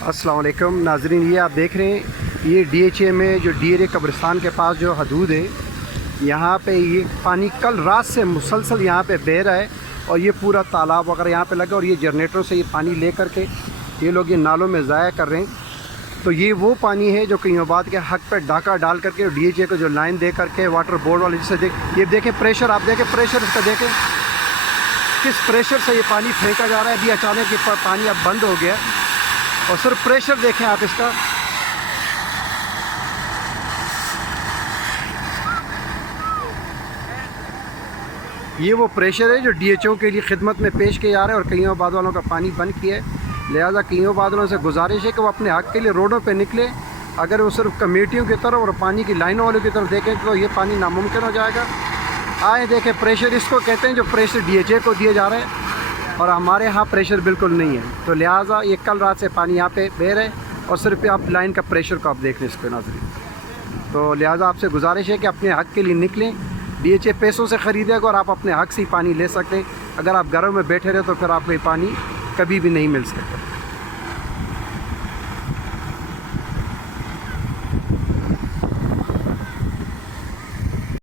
अस्सलाम वालेकुम नाजरीन, ये आप देख रहे हैं ये DHA में जो DRA कब्रिस्तान के पास जो हदूद है, यहाँ पे ये पानी कल रात से मुसलसल यहाँ पे बह रहा है और ये पूरा तालाब वगैरह यहाँ पे लगा और ये जनरेटरों से ये पानी ले करके ये लोग ये नालों में ज़ाया कर रहे हैं। तो ये वो पानी है जो कईयोबाद के हक़ पे डाका डाल करके DHA को जो लाइन दे करके वाटर बोर्ड वाले जिससे ये देखें प्रेशर, आप देखें प्रेशर इसका, देखें किस प्रेशर से ये पानी फेंका जा रहा है। अभी अचानक ये पानी अब बंद हो गया और सिर्फ प्रेशर देखें आप इसका। ये वो प्रेशर है जो DHO के लिए खिदमत में पेश किया जा रहा है और कईयोबाद वालों का पानी बंद किया है। लिहाजा कईयोबाद वालों से गुजारिश है कि वो अपने हक़ के लिए रोडों पे निकले। अगर वो सिर्फ कमेटियों की तरफ और पानी की लाइनों वालों की तरफ देखें तो ये पानी नामुमकिन हो जाएगा। आए देखें प्रेशर इसको कहते हैं जो प्रेशर DHA को दिया जा रहा है और हमारे यहाँ प्रेशर बिल्कुल नहीं है। तो लिहाजा ये कल रात से पानी यहाँ पे बह रहा है और सिर्फ आप लाइन का प्रेशर को आप देख लें इस पर नाज़रीन। तो लिहाजा आपसे गुजारिश है कि अपने हक़ के लिए निकलें। DHA पैसों से ख़रीदेगा और आप अपने हक़ से ही पानी ले सकते हैं। अगर आप घरों में बैठे रहे तो फिर आपको ये पानी कभी भी नहीं मिल सकता।